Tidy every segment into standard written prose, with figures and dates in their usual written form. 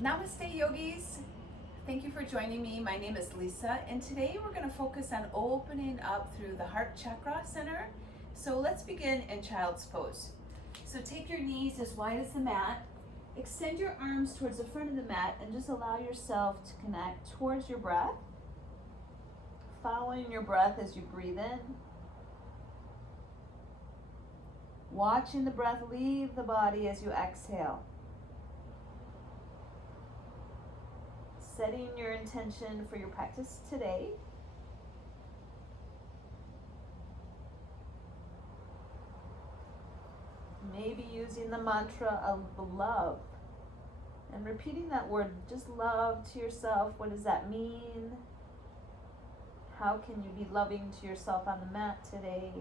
Namaste yogis. Thank you for joining me. My name is Lisa and today we're going to focus on opening up through the heart chakra center. So let's begin in child's pose. So take your knees as wide as the mat, extend your arms towards the front of the mat and just allow yourself to connect towards your breath. Following your breath as you breathe in. Watching the breath leave the body as you exhale. Setting your intention for your practice today. Maybe using the mantra of love and repeating that word, just love to yourself. What does that mean? How can you be loving to yourself on the mat today?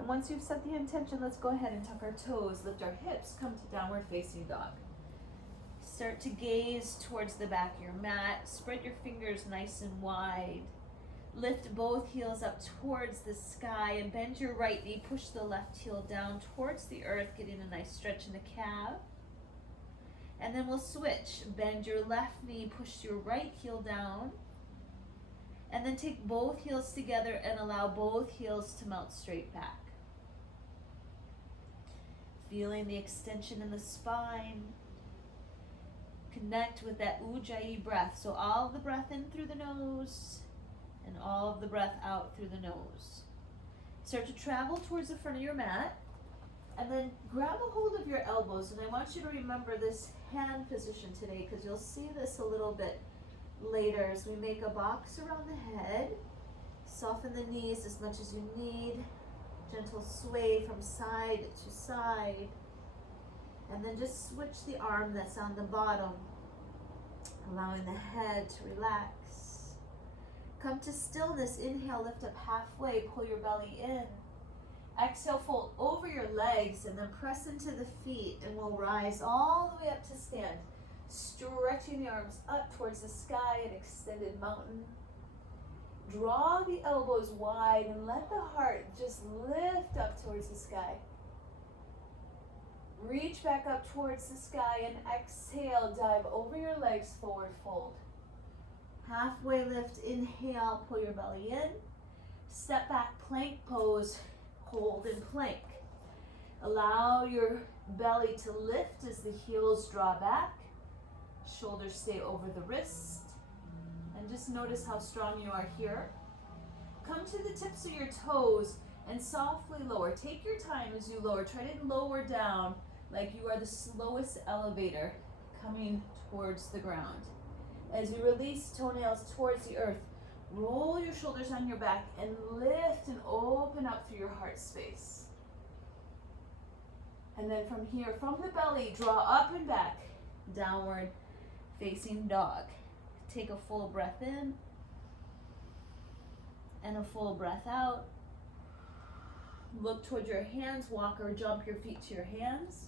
And once you've set the intention, let's go ahead and tuck our toes, lift our hips, come to downward facing dog. Start to gaze towards the back of your mat. Spread your fingers nice and wide. Lift both heels up towards the sky and bend your right knee. Push the left heel down towards the earth, getting a nice stretch in the calf. And then we'll switch. Bend your left knee, push your right heel down. And then take both heels together and allow both heels to melt straight back. Feeling the extension in the spine. Connect with that ujjayi breath. So all of the breath in through the nose and all of the breath out through the nose. Start to travel towards the front of your mat and then grab a hold of your elbows. And I want you to remember this hand position today because you'll see this a little bit later as we make a box around the head. Soften the knees as much as you need. Gentle sway from side to side. And then just switch the arm that's on the bottom, allowing the head to relax. Come to stillness. Inhale, lift up halfway, pull your belly in. Exhale, fold over your legs and then press into the feet and we'll rise all the way up to stand. Stretching the arms up towards the sky, an extended mountain. Draw the elbows wide and let the heart just lift up towards the sky. Reach back up towards the sky and exhale, dive over your legs, forward fold. Halfway lift, inhale, pull your belly in. Step back, plank pose, hold in plank. Allow your belly to lift as the heels draw back. Shoulders stay over the wrist. And just notice how strong you are here. Come to the tips of your toes and softly lower. Take your time as you lower. Try to lower down like you are the slowest elevator coming towards the ground. As you release toenails towards the earth, roll your shoulders on your back and lift and open up through your heart space. And then from here, from the belly, draw up and back, downward facing dog. Take a full breath in and a full breath out. Look toward your hands, walk or jump your feet to your hands.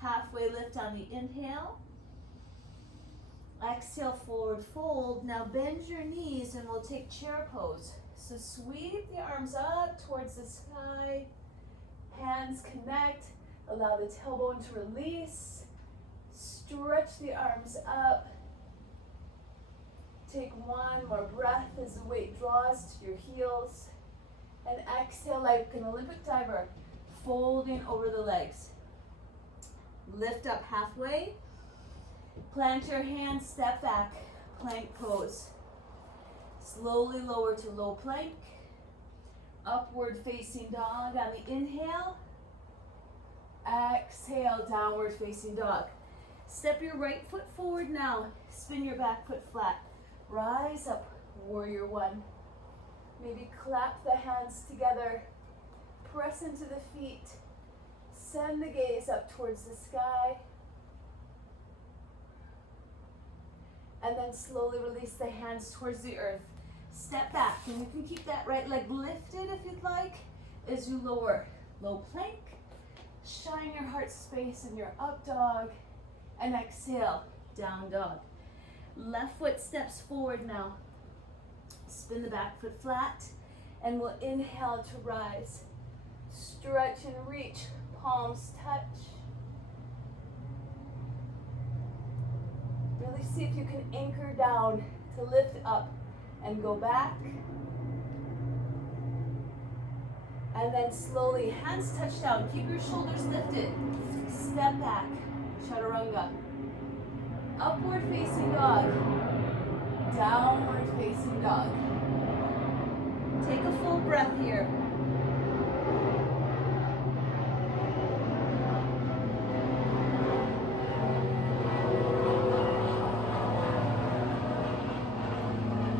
Halfway lift on the inhale. Exhale, forward fold. Now bend your knees and we'll take chair pose. So sweep the arms up towards the sky. Hands connect. Allow the tailbone to release. Stretch the arms up. Take one more breath as the weight draws to your heels. And exhale like an Olympic diver, folding over the legs. Lift up halfway. Plant your hands, step back, plank pose. Slowly lower to low plank. Upward facing dog on the inhale. Exhale, downward facing dog. Step your right foot forward now. Spin your back foot flat. Rise up, warrior one. Maybe clap the hands together. Press into the feet. Send the gaze up towards the sky. And then slowly release the hands towards the earth. Step back, and you can keep that right leg lifted if you'd like as you lower. Low plank. Shine your heart space in your up dog. And exhale, down dog. Left foot steps forward now. Spin the back foot flat. And we'll inhale to rise. Stretch and reach, palms touch. slowly see if you can anchor down to lift up and go back. And then slowly, hands touch down. Keep your shoulders lifted. Step back, chaturanga. Upward facing dog. Downward facing dog. Take a full breath here.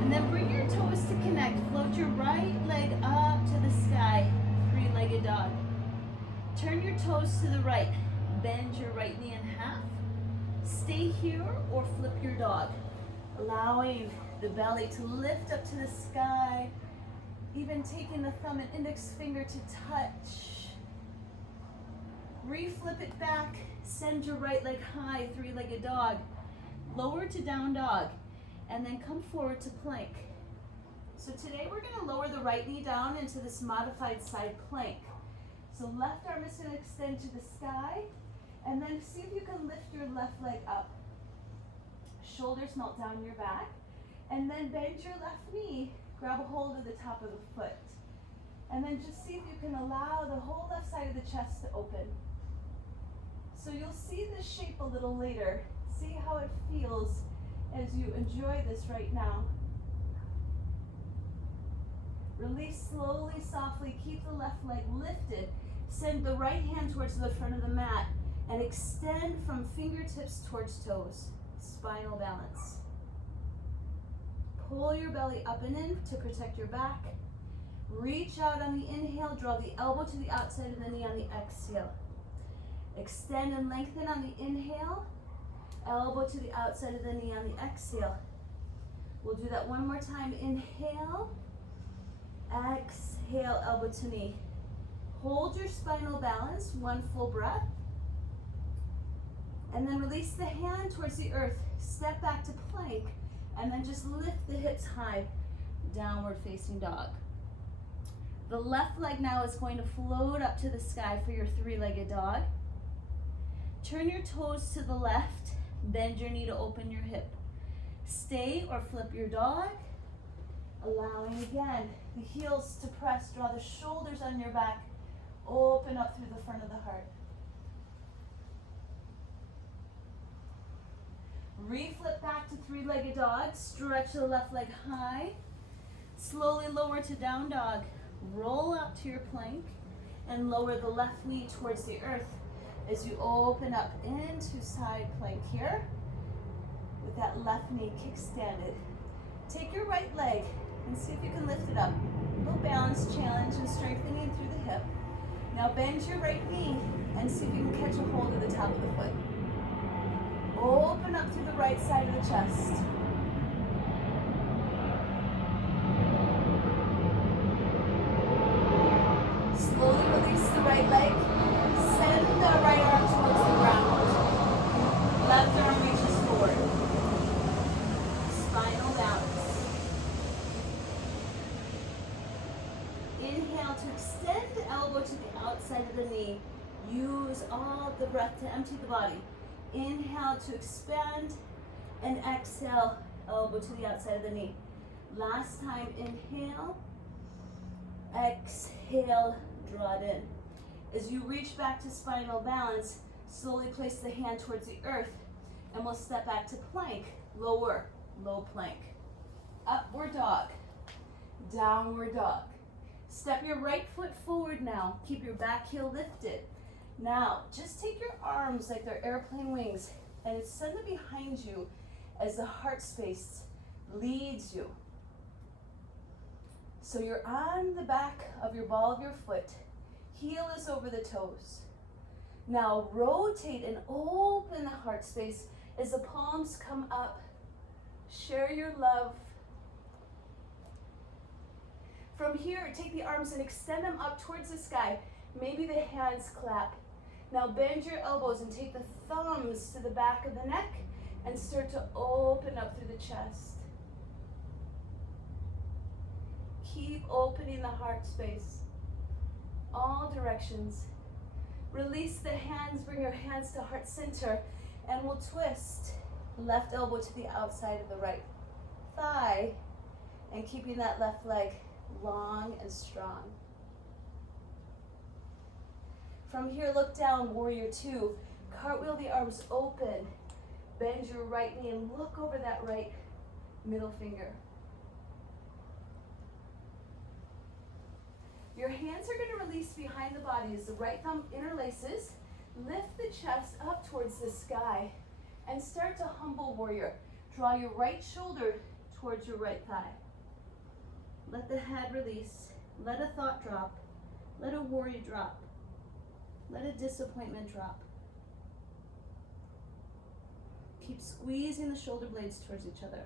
And then bring your toes to connect. Float your right leg up to the sky, three-legged dog. Turn your toes to the right. Bend your right knee in half. Stay here or flip your dog. Allowing the belly to lift up to the sky. Even taking the thumb and index finger to touch. Reflip it back. Send your right leg high, three-legged dog. Lower to down dog. And then come forward to plank. So today we're going to lower the right knee down into this modified side plank. So left arm is going to extend to the sky. And then see if you can lift your left leg up. Shoulders melt down your back. And then bend your left knee. Grab a hold of the top of the foot. And then just see if you can allow the whole left side of the chest to open. So you'll see this shape a little later. See how it feels as you enjoy this right now. Release slowly, softly. Keep the left leg lifted. Send the right hand towards the front of the mat and extend from fingertips towards toes. Spinal balance. Pull your belly up and in to protect your back. Reach out on the inhale. Draw the elbow to the outside of the knee on the exhale. Extend and lengthen on the inhale. Elbow to the outside of the knee on the exhale. We'll do that one more time. Inhale. Exhale, elbow to knee. Hold your spinal balance, one full breath. And then release the hand towards the earth. Step back to plank. And then just lift the hips high. Downward facing dog. The left leg now is going to float up to the sky for your three-legged dog. Turn your toes to the left. Bend your knee to open your hip. Stay or flip your dog. Allowing again the heels to press. Draw the shoulders on your back. Open up through the front of the heart. Reflip back to three-legged dog. Stretch the left leg high. Slowly lower to down dog. Roll out to your plank and lower the left knee towards the earth as you open up into side plank here with that left knee kickstanded. Take your right leg and see if you can lift it up. A little balance challenge and strengthening through the hip. Now bend your right knee and see if you can catch a hold of the top of the foot. Open up through the right side of the chest. Slowly release the right leg. Send the right arm towards the ground. Left arm reaches forward. Spinal balance. Inhale to extend the elbow to the outside of the knee. Use all of the breath to empty the body. Inhale to expand and exhale, elbow to the outside of the knee. Last time, inhale, exhale, draw it in. As you reach back to spinal balance, slowly place the hand towards the earth and we'll step back to plank, lower, low plank. Upward dog, downward dog. Step your right foot forward now. Keep your back heel lifted. Now, just take your arms like they're airplane wings and send them behind you as the heart space leads you. So you're on the back of your ball of your foot. Heel is over the toes. Now rotate and open the heart space as the palms come up. Share your love. From here, take the arms and extend them up towards the sky. Maybe the hands clap. Now bend your elbows and take the thumbs to the back of the neck and start to open up through the chest. Keep opening the heart space, all directions. Release the hands, bring your hands to heart center, and we'll twist. Left elbow to the outside of the right thigh, and keeping that left leg long and strong. From here, look down, warrior two. Cartwheel the arms open. Bend your right knee and look over that right middle finger. Your hands are going to release behind the body as the right thumb interlaces. Lift the chest up towards the sky and start to humble warrior. Draw your right shoulder towards your right thigh. Let the head release. Let a thought drop. Let a worry drop. Let a disappointment drop. Keep squeezing the shoulder blades towards each other.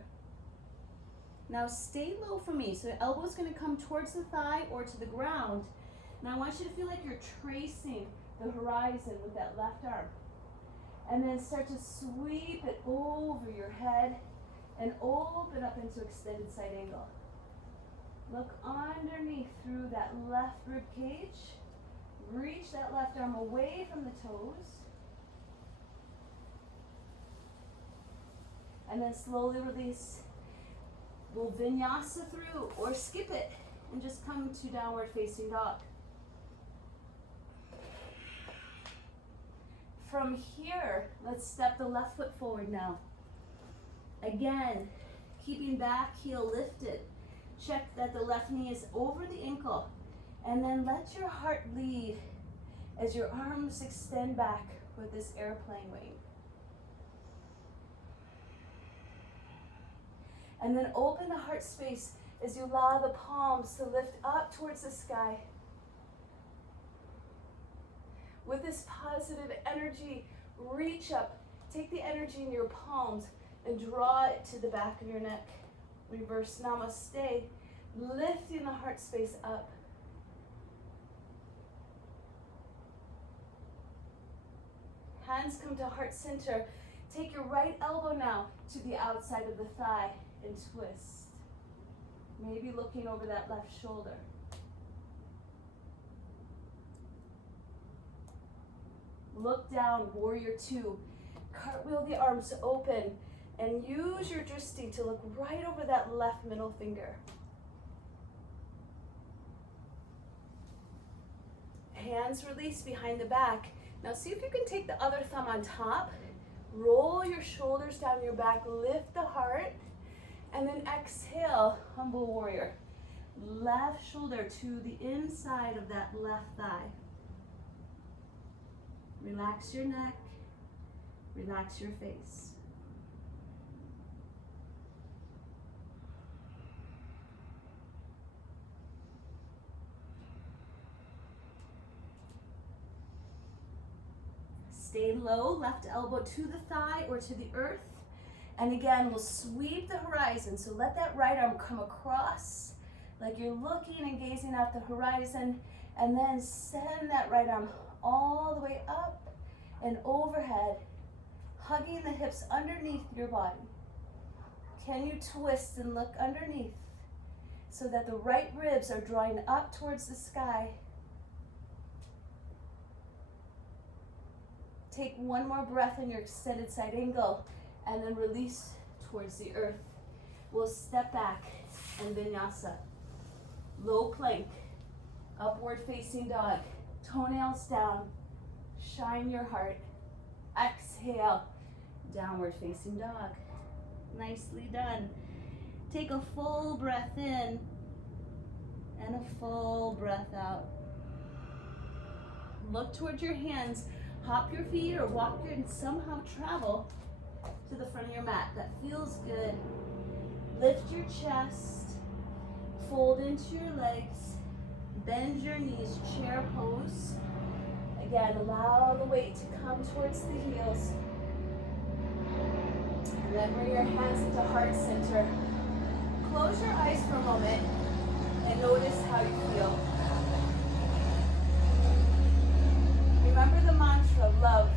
Now stay low for me. So the elbow's going to come towards the thigh or to the ground. Now I want you to feel like you're tracing the horizon with that left arm. And then start to sweep it over your head and open up into extended side angle. Look underneath through that left rib cage. Reach that left arm away from the toes. And then slowly release. We'll vinyasa through or skip it and just come to downward facing dog. From here, let's step the left foot forward now. Again, keeping back heel lifted. Check that the left knee is over the ankle. And then let your heart lead as your arms extend back with this airplane wing. And then open the heart space as you allow the palms to lift up towards the sky. With this positive energy, reach up. Take the energy in your palms and draw it to the back of your neck. Reverse namaste, lifting the heart space up. Hands come to heart center. Take your right elbow now to the outside of the thigh and twist. Maybe looking over that left shoulder. Look down, warrior two. Cartwheel the arms open and use your drishti to look right over that left middle finger. Hands release behind the back. Now see if you can take the other thumb on top. Roll your shoulders down your back, lift the heart, and then exhale, humble warrior. Left shoulder to the inside of that left thigh. Relax your neck, relax your face. Stay low, left elbow to the thigh or to the earth. And again, we'll sweep the horizon. So let that right arm come across like you're looking and gazing at the horizon. And then send that right arm all the way up and overhead, hugging the hips underneath your body. Can you twist and look underneath so that the right ribs are drawing up towards the sky? Take one more breath in your extended side angle and then release towards the earth. We'll step back and vinyasa. Low plank, upward facing dog, toenails down, shine your heart. Exhale, downward facing dog. Nicely done. Take a full breath in and a full breath out. Look towards your hands. Hop your feet or walk and somehow travel to the front of your mat. That feels good. Lift your chest, fold into your legs, bend your knees, chair pose. Again, allow the weight to come towards the heels. And then bring your hands into heart center. Close your eyes for a moment and notice how you feel. Remember the mantra, love.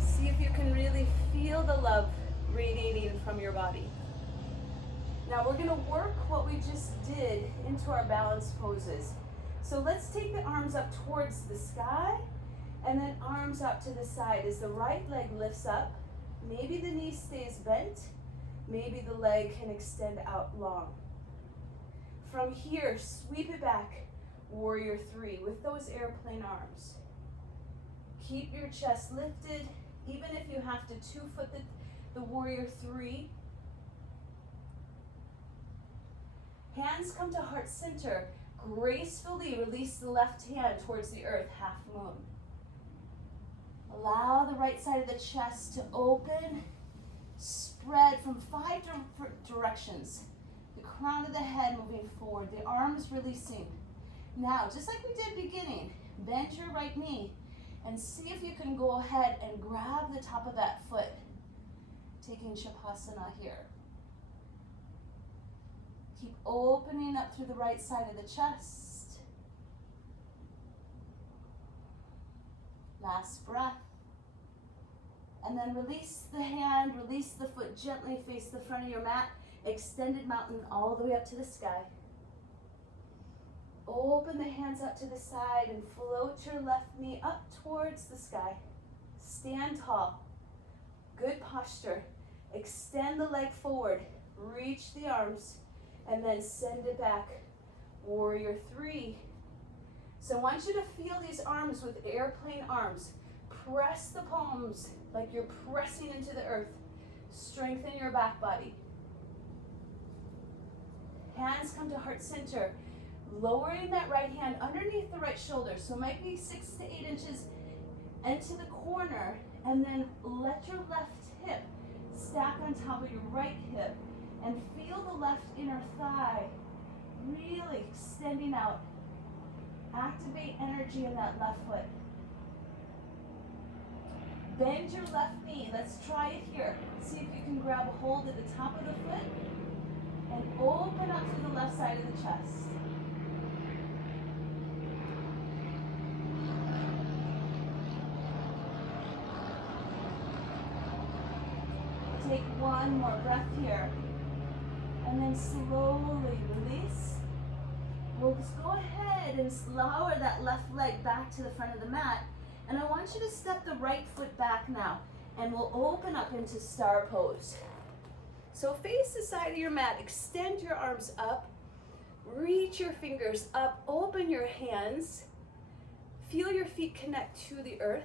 See if you can really feel the love radiating from your body. Now we're going to work what we just did into our balance poses. So let's take the arms up towards the sky and then arms up to the side as the right leg lifts up Maybe the knee stays bent. Maybe the leg can extend out long. From here, sweep it back, warrior three, with those airplane arms. Keep your chest lifted, even if you have to 2-foot the warrior three. Hands come to heart center. Gracefully release the left hand towards the earth, half moon. Allow the right side of the chest to open, spread from 5 directions. The crown of the head moving forward, the arms releasing. Now, just like we did beginning, bend your right knee and see if you can go ahead and grab the top of that foot, taking Shavasana here. Keep opening up through the right side of the chest. Last breath. And then release the hand, release the foot, gently face the front of your mat, extended mountain all the way up to the sky. Open the hands up to the side and float your left knee up towards the sky. Stand tall. Good posture. Extend the leg forward. Reach the arms and then send it back. Warrior three. So I want you to feel these arms with airplane arms. Press the palms like you're pressing into the earth. Strengthen your back body. Hands come to heart center. Lowering that right hand underneath the right shoulder. So it might be 6 to 8 inches into the corner. And then let your left hip stack on top of your right hip. And feel the left inner thigh really extending out. Activate energy in that left foot. Bend your left knee. Let's try it here. See if you can grab a hold at the top of the foot and open up to the left side of the chest. Take one more breath here. And then slowly release. We'll just go ahead and lower that left leg back to the front of the mat. And I want you to step the right foot back now. And we'll open up into star pose. So face the side of your mat. Extend your arms up. Reach your fingers up. Open your hands. Feel your feet connect to the earth.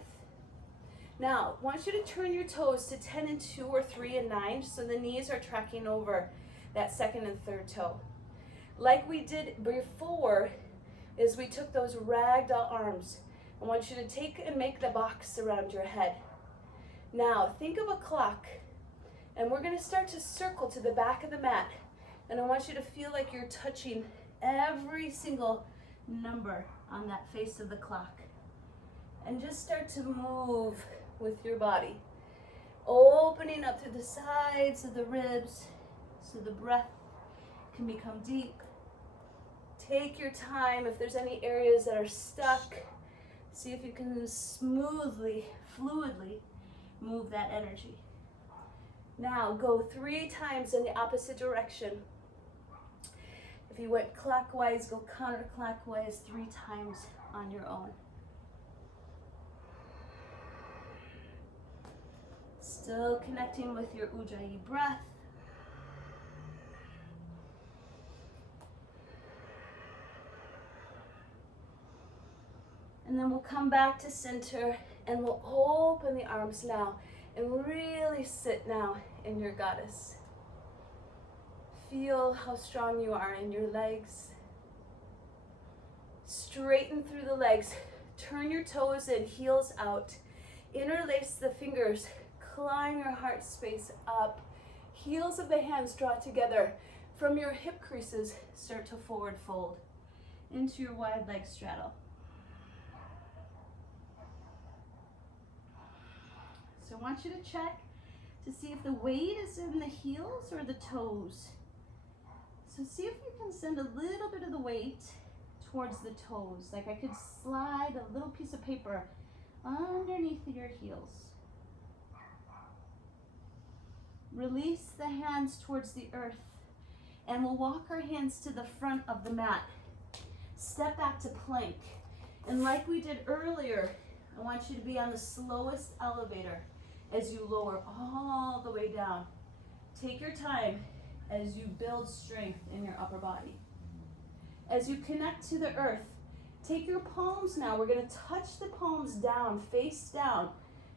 Now, I want you to turn your toes to 10 and 2 or 3 and 9. So the knees are tracking over that second and third toe. Like we did before, is we took those ragdoll arms. I want you to take and make the box around your head. Now, think of a clock, and we're going to start to circle to the back of the mat. And I want you to feel like you're touching every single number on that face of the clock. And just start to move with your body. Opening up through the sides of the ribs so the breath can become deep. Take your time. If there's any areas that are stuck, see if you can smoothly, fluidly move that energy. Now go 3 times in the opposite direction. If you went clockwise, go counterclockwise 3 times on your own. Still connecting with your Ujjayi breath. And then we'll come back to center and we'll open the arms now and really sit now in your goddess. Feel how strong you are in your legs. Straighten through the legs. Turn your toes in, heels out. Interlace the fingers. Climb your heart space up. Heels of the hands draw together. From your hip creases, start to forward fold into your wide leg straddle. So I want you to check to see if the weight is in the heels or the toes. So see if you can send a little bit of the weight towards the toes. Like I could slide a little piece of paper underneath your heels. Release the hands towards the earth. And we'll walk our hands to the front of the mat. Step back to plank. And like we did earlier, I want you to be on the slowest elevator. as you lower all the way down. Take your time as you build strength in your upper body. As you connect to the earth, take your palms now. We're going to touch the palms down, face down.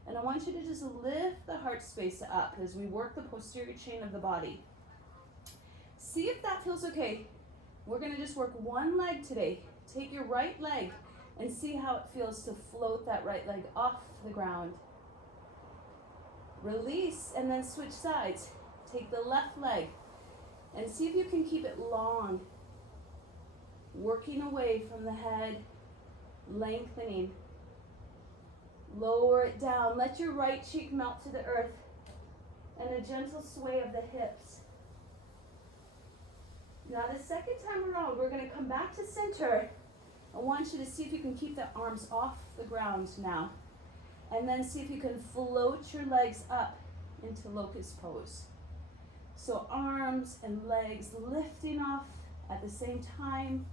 And I want you to just lift the heart space up as we work the posterior chain of the body. See if that feels okay. We're going to just work one leg today. Take your right leg and see how it feels to float that right leg off the ground. Release and then switch sides. Take the left leg and see if you can keep it long. Working away from the head, lengthening. Lower it down. Let your right cheek melt to the earth and a gentle sway of the hips. Now the second time around, we're going to come back to center. I want you to see if you can keep the arms off the ground now. And then see if you can float your legs up into locust pose. So arms and legs lifting off at the same time.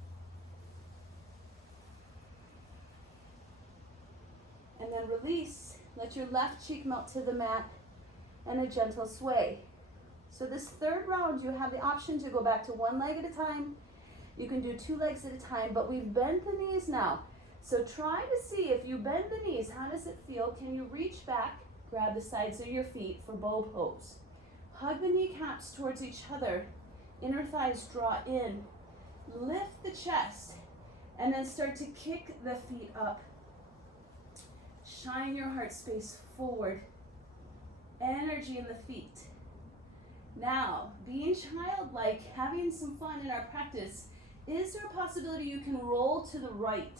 And then release. Let your left cheek melt to the mat and a gentle sway. So this third round, you have the option to go back to one leg at a time. You can do two legs at a time, but we've bent the knees now. So try to see if you bend the knees, how does it feel? Can you reach back, grab the sides of your feet for bow pose? Hug the kneecaps towards each other. Inner thighs draw in. Lift the chest, and then start to kick the feet up. Shine your heart space forward. Energy in the feet. Now, being childlike, having some fun in our practice, is there a possibility you can roll to the right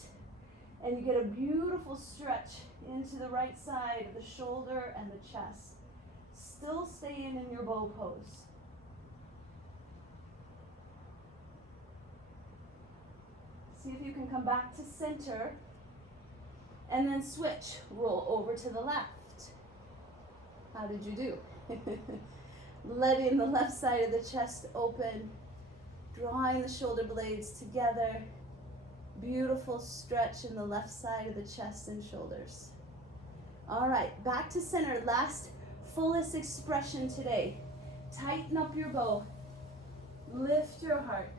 and you get a beautiful stretch into the right side of the shoulder and the chest? Still staying in your bow pose. See if you can come back to center and then switch. Roll over to the left. How did you do? Letting the left side of the chest open, drawing the shoulder blades together. Beautiful stretch in the left side of the chest and shoulders. All right, back to center. Last fullest expression today. Tighten up your bow. Lift your heart.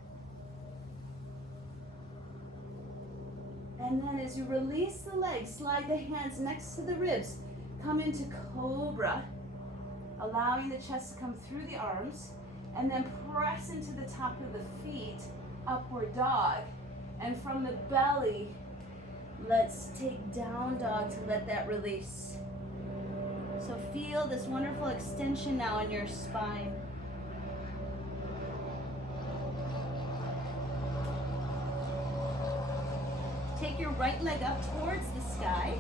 And then as you release the legs, slide the hands next to the ribs. Come into cobra, allowing the chest to come through the arms, and then press into the top of the feet, upward dog. And from the belly, let's take down dog to let that release. So feel this wonderful extension now in your spine. Take your right leg up towards the sky.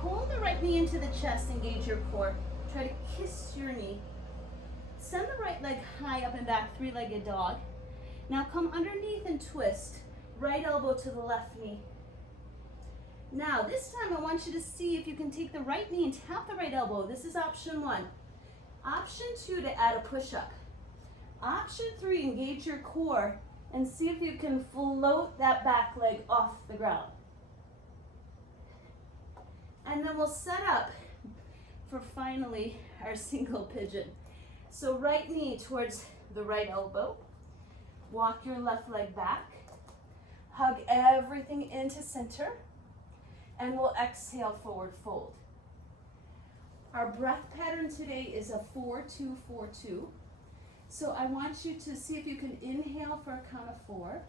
Pull the right knee into the chest, engage your core. Try to kiss your knee. Send the right leg high up and back, three-legged dog. Now come underneath and twist. Right elbow to the left knee. Now this time I want you to see if you can take the right knee and tap the right elbow. This is option 1. Option 2, to add a push-up. Option 3, engage your core and see if you can float that back leg off the ground. And then we'll set up for finally our single pigeon. So right knee towards the right elbow. Walk your left leg back. Hug everything into center. And we'll exhale, forward fold. Our breath pattern today is a 4-2-4-2. So I want you to see if you can inhale for a count of 4.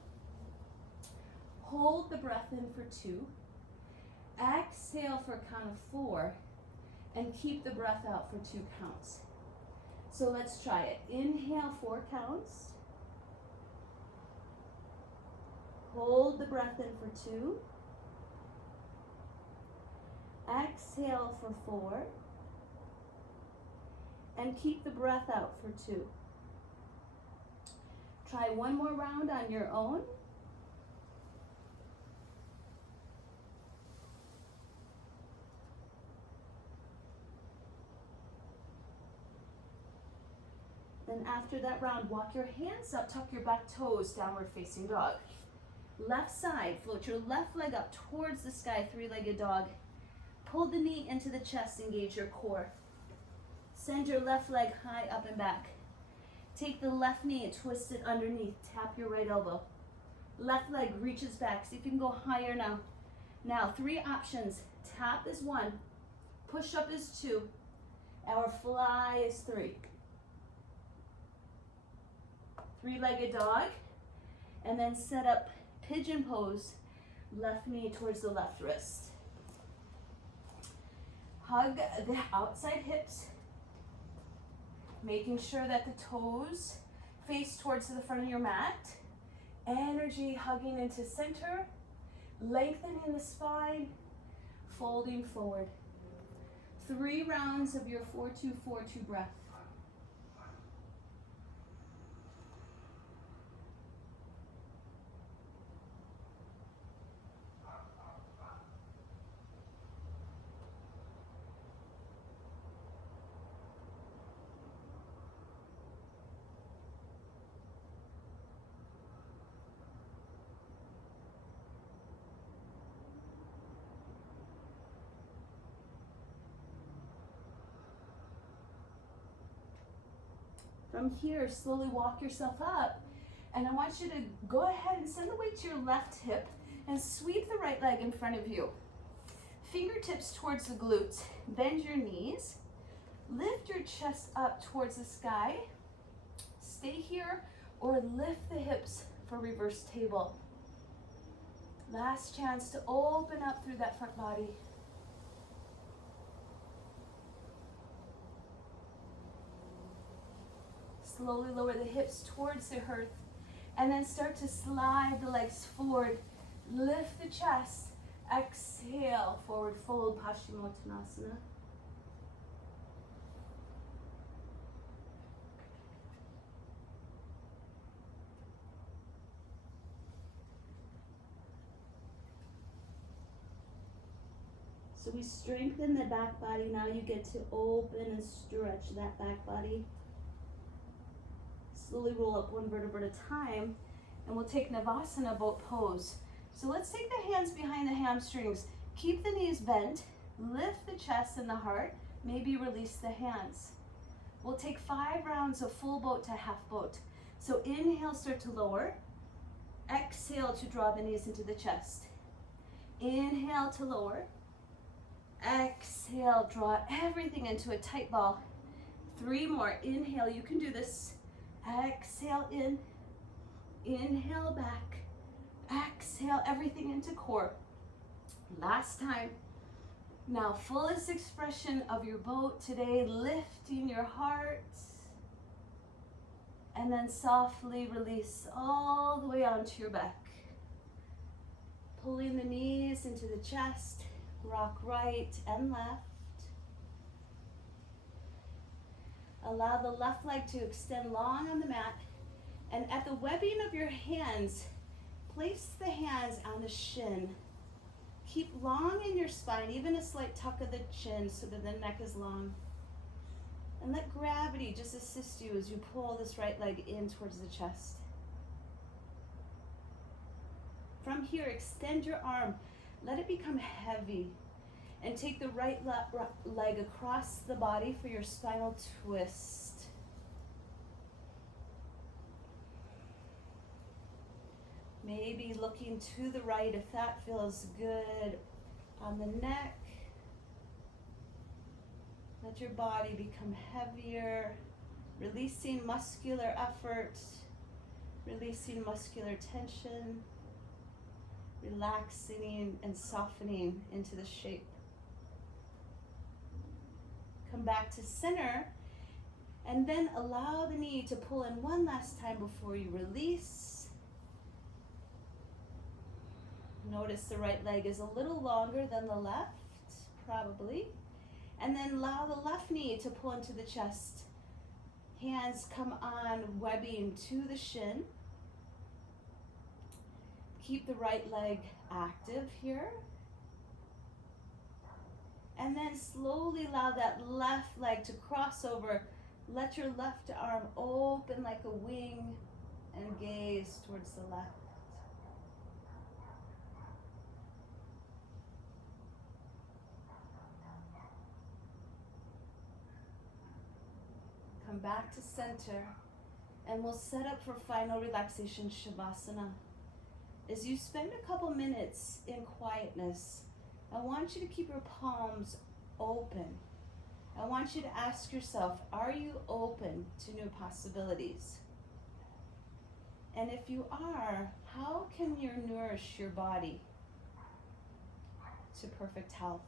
Hold the breath in for 2. Exhale for a count of 4. And keep the breath out for 2 counts. So let's try it. Inhale 4 counts. Hold the breath in for 2. Exhale for 4. And keep the breath out for 2. Try one more round on your own. Then after that round, walk your hands up, tuck your back toes, downward facing dog. Left side, float your left leg up towards the sky, three-legged dog. Pull the knee into the chest, engage your core. Send your left leg high up and back. Take the left knee and twist it underneath. Tap your right elbow. Left leg reaches back. See if you can go higher now. Now, 3 options. Tap is 1. Push up is 2. Our fly is 3. 3-legged dog. And then set up pigeon pose. Left knee towards the left wrist. Hug the outside hips. Making sure that the toes face towards the front of your mat. Energy hugging into center. Lengthening the spine. Folding forward. 3 rounds of your 4-2-4-2 breath. From here, slowly walk yourself up. And I want you to go ahead and send the weight to your left hip and sweep the right leg in front of you. Fingertips towards the glutes. Bend your knees. Lift your chest up towards the sky. Stay here or lift the hips for reverse table. Last chance to open up through that front body. Slowly lower the hips towards the earth and then start to slide the legs forward. Lift the chest. Exhale, forward fold, Paschimottanasana. So we strengthen the back body. Now you get to open and stretch that back body. Slowly roll up 1 vertebra at a time, and we'll take Navasana boat pose. So let's take the hands behind the hamstrings. Keep the knees bent, lift the chest and the heart, maybe release the hands. We'll take 5 rounds of full boat to half boat. So inhale, start to lower. Exhale to draw the knees into the chest. Inhale to lower. Exhale, draw everything into a tight ball. 3 more. Inhale, you can do this. Exhale in, inhale back, exhale everything into core. Last time. Now fullest expression of your boat today, lifting your heart and then softly release all the way onto your back. Pulling the knees into the chest, rock right and left. Allow the left leg to extend long on the mat. And at the webbing of your hands, place the hands on the shin. Keep long in your spine, even a slight tuck of the chin so that the neck is long. And let gravity just assist you as you pull this right leg in towards the chest. From here, extend your arm. Let it become heavy. And take the right leg across the body for your spinal twist. Maybe looking to the right if that feels good on the neck. Let your body become heavier, releasing muscular effort, releasing muscular tension, relaxing and softening into the shape. Come back to center and then allow the knee to pull in one last time before you release. Notice the right leg is a little longer than the left, probably. And then allow the left knee to pull into the chest. Hands come on, webbing to the shin. Keep the right leg active here. And then slowly allow that left leg to cross over. Let your left arm open like a wing and gaze towards the left. Come back to center. And we'll set up for final relaxation, Shavasana. As you spend a couple minutes in quietness, I want you to keep your palms open. I want you to ask yourself, are you open to new possibilities? And if you are, how can you nourish your body to perfect health?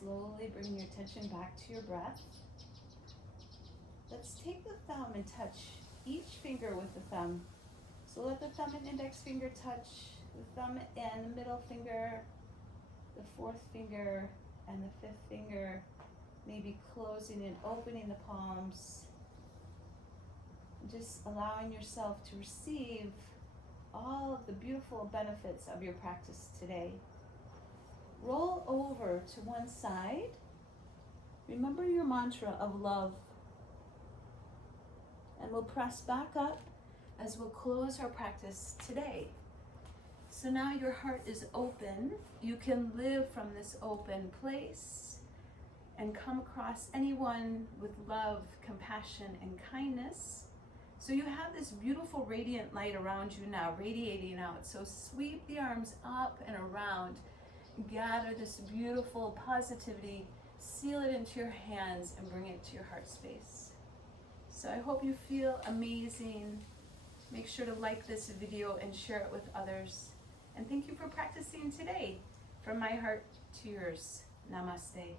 Slowly bring your attention back to your breath. Let's take the thumb and touch each finger with the thumb. So let the thumb and index finger touch the thumb and the middle finger, the fourth finger, and the fifth finger. Maybe closing and opening the palms. Just allowing yourself to receive all of the beautiful benefits of your practice today. Roll over to one side. Remember your mantra of love. And we'll press back up as we'll close our practice today. So now your heart is open. You can live from this open place and come across anyone with love, compassion, and kindness. So you have this beautiful radiant light around you now, radiating out. So sweep the arms up and around. Gather this beautiful positivity, seal it into your hands, and bring it to your heart space. So I hope you feel amazing. Make sure to like this video and share it with others. And thank you for practicing today. From my heart to yours, namaste.